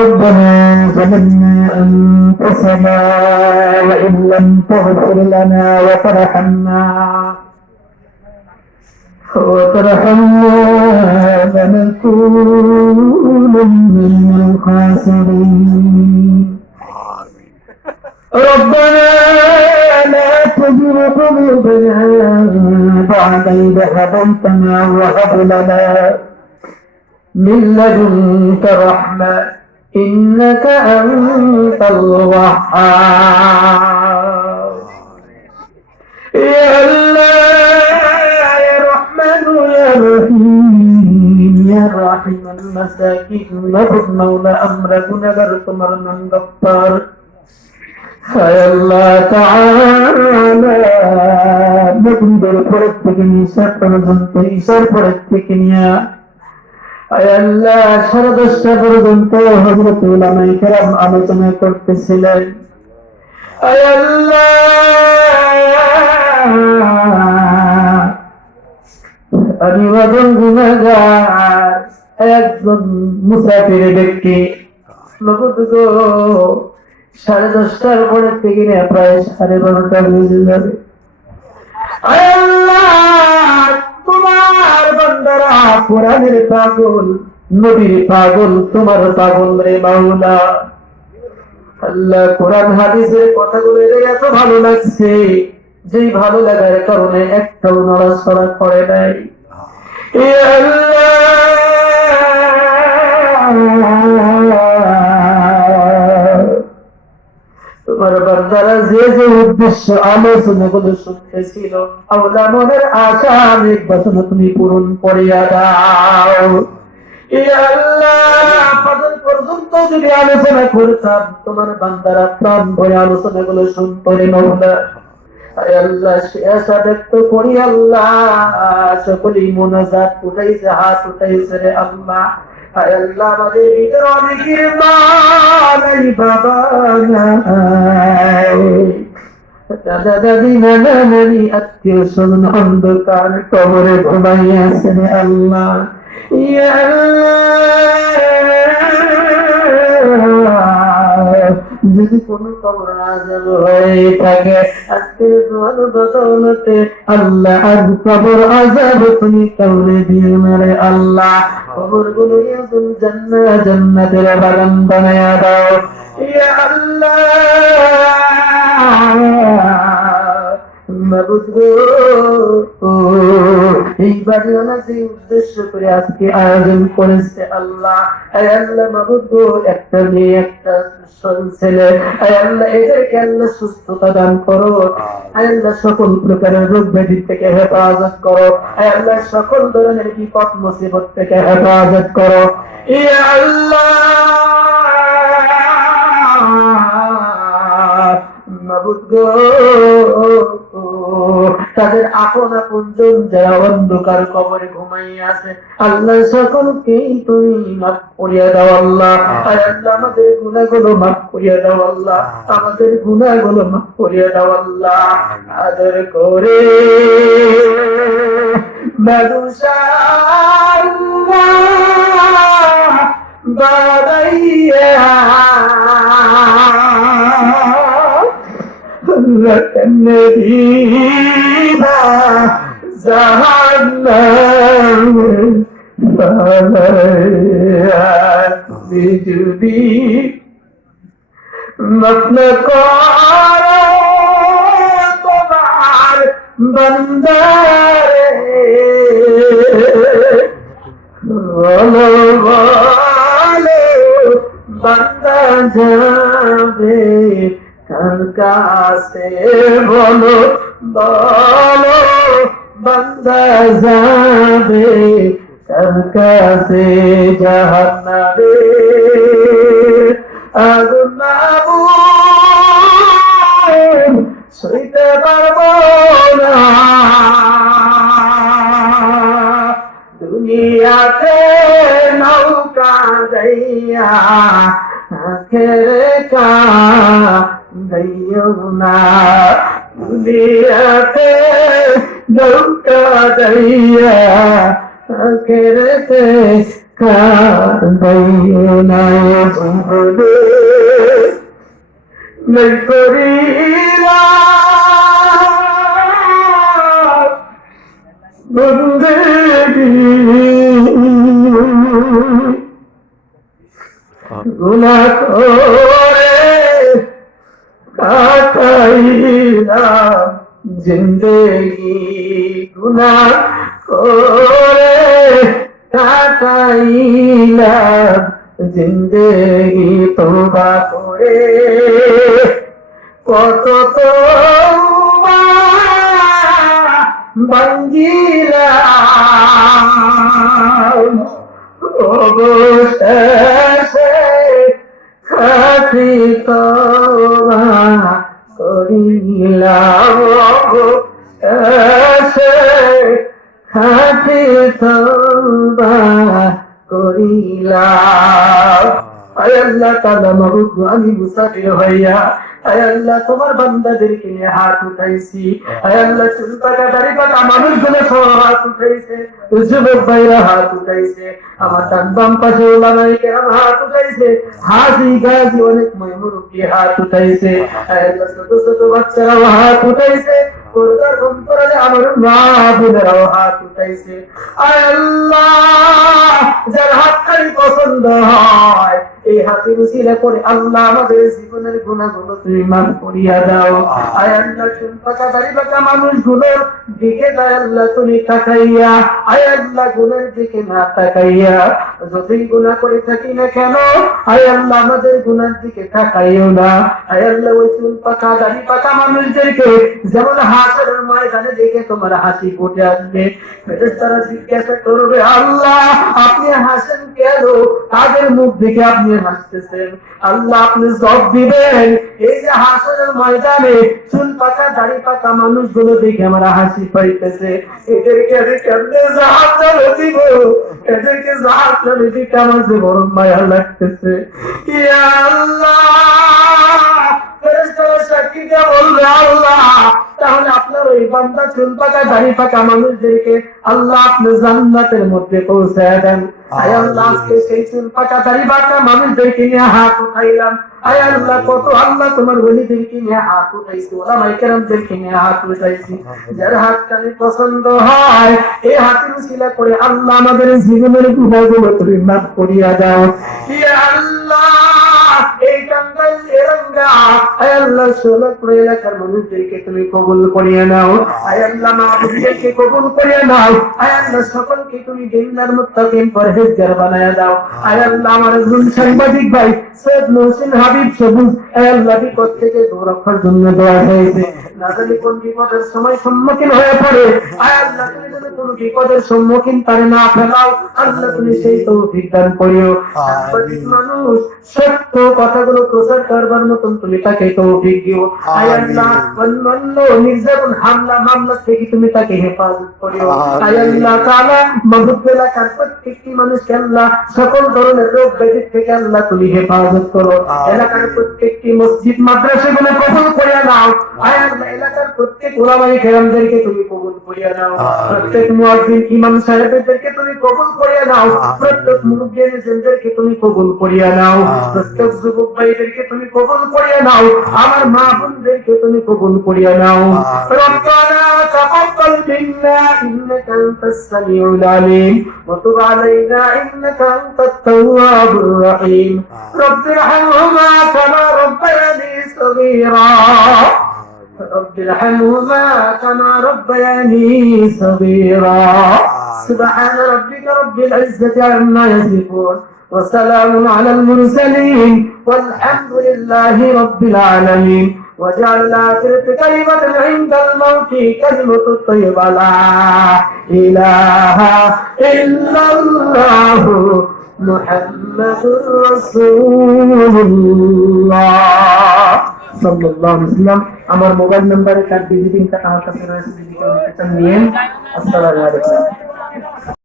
ربنا ظلمنا أنفسنا وإن لم تغفر لنا وترحمنا لنكونن من الخاسرين ربنا لا تزغ قلوبنا بعد إذ هديتنا وهب لنا من لدنك رحمة إنك أنت الوهاب يا الله يا رحمن يا رحيم يا راحم المساكين نبض مولى أمرك نذر تمرنا غفار يا الله تعالى نبندر فرتك نيسا فرزنت إيسار فرتك نيا আল্লাহ সারা 10টা পর্যন্ত হযরত উলামায়ে কেরাম আলোচনা করতেছিলেন আল্লাহ আমি ওজন গুনাহগার একজন মুসাফির ব্যক্তি নগদ গো 10:30টার পরে থেকে প্রায় 12:30টা বেজে যাবে আল্লাহ তোমার বান্দারা কোরআনের পাগল নবীর পাগল তোমার পাগল রে মাওলা আল্লাহ কোরআন হাদিসের কথাগুলো এত ভালো লাগছে যেই ভালো লাগার কারণে একটাও নড়াচড়া করে নাই এ আল্লাহ তোমার বান্দারা যে যে উদ্দেশ্য আলোচনাগুলো শুনতেছিল আল্লাহ মনের আশা অনেক বাসনা তুমি পূরণ করিয়া দাও এ আল্লাহ পদন পর্যন্ত যদি আলোচনা করতাম তোমার বান্দারা প্রাণ ভরে আলোচনাগুলো শুনতো রে মাওলা আয় আল্লাহ সে আশা ব্যক্ত করি আল্লাহ সকলেই মোনাজাত উঠাইছে হাত উঠাইছে রে আল্লাহ আয় আল্লাহ আমাদের ভিতরে অনেকের মা নাই বাবা নাই দাদা দাদি নানা নানি আত্মীয় স্বজন অন্ধকার কবরে ঘুমাইয়া আছে রে আল্লাহ ইয়া আল্লাহ যদি কোন কবর আযাব হয়ে থাকে আজকের দোয়ার বদৌলতে আল্লাহ আজ কবর আযাব তুমি কবরে দিয়ে মেরে আল্লাহ কবরগুলো একদম জান্নাতের বাগান বানায়া দাও ইয়া আল্লাহ মাবুদ গো এই বাড়িওয়ালা যে উদ্দেশ্য করে আজকে আয়োজন করেছে আল্লাহ আয় আল্লাহ মাবুদ গো একটা মেয়ে একটা ছেলে আয় আল্লাহ এদেরকে আল্লাহ সুস্থতা দান করো আয় আল্লাহ সকল প্রকারের রোগ ব্যাধি থেকে হেফাজত করো আয় আল্লাহ সকল ধরনের বিপদ মুসিবত থেকে হেফাজত করো ইয়া আল্লাহ মাবুদ গো তাদের আপন আপন জন যারা অন্ধকার কবরে ঘুমাইয়া আছে আল্লাহ সকলকেই তুমি মাফ করিয়া দাও আল্লাহ আর আল্লাহ আমাদের গুনাহগুলো মাফ করিয়া দাও আল্লাহ আমাদের গুনাহগুলো মাফ করিয়া দাও আল্লাহ আদর করে বাদশা আল্লাহ বাদাইয়া لكنذيبا جهنم فليات بجدي مطلق তোমার বন্দারে বলো বলো বান্দা যাবে কার কাছে বলো বলো বান্দা যাবে কার কাছে জাহান্নামে আগুন মাবুদ সইতে পারবো না দুনিয়াতে নৌকা গাইয়া আখেরে গাইও না দুনিয়াতে নৌকা গাইয়া আখেরে কাঁদাইও না জীবনে নাই করিলাম বন্দেগী গুনাহ করে কাটাইলাম জিন্দেগি গুনাহ করে কাটাইলাম জিন্দেগি তওবা করে কত তওবা ভাঙ্গিলাম অবশেষে খাঁটি তওবা করিলাম অবশেষে খাঁটি তওবা করিলাম। আয় আল্লাহ তাআলা মাবুদ আমি মুসাফির হইয়া আয় আল্লাহ তোমার বান্দাদেরকে নিয়ে হাত উঠাইছি। আয় আল্লাহ চুল পাকা দাড়ি পাকা মানুষগুলো সব হাত উঠাইছে, যুবক ভাইরা হাত উঠাইছে, আমার ডান বাম পাশে ওলামায়ে কেরাম হাত উঠাইছে, হাজি গাজী অনেক মুরব্বী হাত উঠাইছে। আয় আল্লাহ ছোট ছোট বাচ্চারাও হাত উঠাইছে, পর্দার অন্তরালে আমার মা বোনেরাও হাত উঠাইছে। আয় আল্লাহ যার হাতটাই পছন্দ হয় এই হাতের উসিলা করে আল্লাহ আমাদের জীবনের গুনাহগুলো তুমি মাফ করিয়া দাও। আয় আল্লাহ চুল পাকা দাড়ি পাকা মানুষগুলোর দিকে আয় আল্লাহ তুমি তাকাইয়া, আয় আল্লাহ গুনাহের দিকে না তাকাইয়া যতই গুনাহ করে থাকি না কেন আয় আল্লাহ আমাদের গুনাহের দিকে তাকাইও না। আয় আল্লাহ ওই চুল পাকা দাড়ি পাকা মানুষদেরকে যেমন হাসরের ময়দানে দেখে তোমার হাসি ফুটে আসবে, ফেরেশতারা জিজ্ঞাসা করবে আল্লাহ আপনি হাসেন কেন, তাদের মুখ দেখে আপনি হাসতেছেন। আল্লাহ আপনি জবাব দিবেন এই যে হাসরের ময়দানে চুল পাকা দাড়ি পাকা মানুষগুলো দেখে আমার হাসি পাইতেছে, এদেরকে আমি কেমনে জাহান্নামে দিব, এদেরকে জাহান্নামে দিতে আমার যে বড় মায়া লাগতেছে। ইয়া আল্লাহ ফেরেশতারা সাক্ষী দিয়ে বলবে আল্লাহ তাহলে আপনার ওই বান্দা চুল পাকা দাড়ি পাকা মানুষদেরকে আল্লাহ আপনি জান্নাতের মধ্যে পৌঁছায় দেন। আয় আল্লাহ আজকে সেই চুল পাকা দাড়ি পাকা মানুষদেরকে নিয়ে হাত উঠাইলাম। আয় আল্লাহ কত আল্লাহ তোমার ওলিদেরকে নিয়ে হাত উঠাইছি, ওলামায়ে কেরামদেরকে নিয়ে হাত উঠাইছি, যার হাত কানে পছন্দ হয় এই হাতের উসিলা করে আল্লাহ আমাদের জীবনের গুনাহগুলো তুমি মাফ করিয়া দাও। ইয়া আল্লাহ এই টাঙ্গাইল এলাকা আয় আল্লাহ সোলাপুর এলাকার মানুষদেরকে তুমি কবুল করিয়া নাও। আয় আল্লাহ মাহবুবদেরকে কবুল করিয়া নাও। আয় আল্লাহ সকলকে তুমি দিনদার মুত্তাকিন পরহেজগার বানায়া দাও। আয় আল্লাহ আমার একজন সাংবাদিক ভাই সৈয়দ মহসিন হাবিব সবুজ আয় আল্লাহ বিপদ থেকে দূর রাখার জন্য দোয়া হয়েছে, না জানি কোন বিপদের সময় সম্মুখীন হয়ে পড়ে আয় আল্লাহ তুমি যেন কোন বিপদের সম্মুখীন তারে না ফেলাও, আল্লাহ তুমি সেই তৌফিক দান করিও। সাংবাদিক মানুষ সত্য কথাগুলো প্রচার করবার মতন তুমি তাকে তৌফিক দিও। আয় আল্লাহ অন্যান্য নির্যাতন হামলা মামলা থেকে তুমি তাকে হেফাজত করিও। আয় আল্লাহ তাআলা মাহবুব এলাকার প্রত্যেকটি মানুষকে আল্লাহ সকল ধরনের রোগ ব্যাধি থেকে আল্লাহ তুমি হেফাজত করো। এলাকার প্রত্যেকটি মসজিদ মাদ্রাসাগুলো কবুল করিয়া নাও। আয় আল্লাহ এলাকার প্রত্যেক উলামায়ে কেরামদেরকে তুমি কবুল করিয়া নাও, প্রত্যেক মুয়াজ্জিন ইমাম সাহেবদেরকে তুমি কবুল করিয়া নাও, প্রত্যেক মুয়াজ্জিনদেরকে তুমি কবুল করিয়া নাও, প্রত্যেক যুবক ভাইদেরকে তুমি কবুল করিয়া নাও, আমার মা বোনদেরকে তুমি কবুল করিয়া নাও। রব্বানা তাকাব্বাল মিন্না ইন্নাকা আনতাস সামিউল আলিম ওয়া তুব আলাইনা ইন্নাকা আনতাত তাওয়াবুর রহিম। রব্বিরহামহুমা কামা রাব্বায়ানি সগীরা রব্বিরহামহুমা কামা রাব্বায়ানি সগীরা। সুবহান রাব্বিকা রাব্বিল ইজ্জাতি আম্মা ইয়াসিফুন وسلام على المرسلين والحمد لله رب العالمين. وجعل آخرة كلمة عند الموت كلمة الطيبة لا إله إلا الله محمد رسول الله صلى الله عليه وسلم. আমার মোবাইল নাম্বারে কার্ড ভিজিটিং কার্ড আমার কাছে রয়েছে, যদি কেউ নিতে চান নিয়েন। আসসালামু আলাইকুম।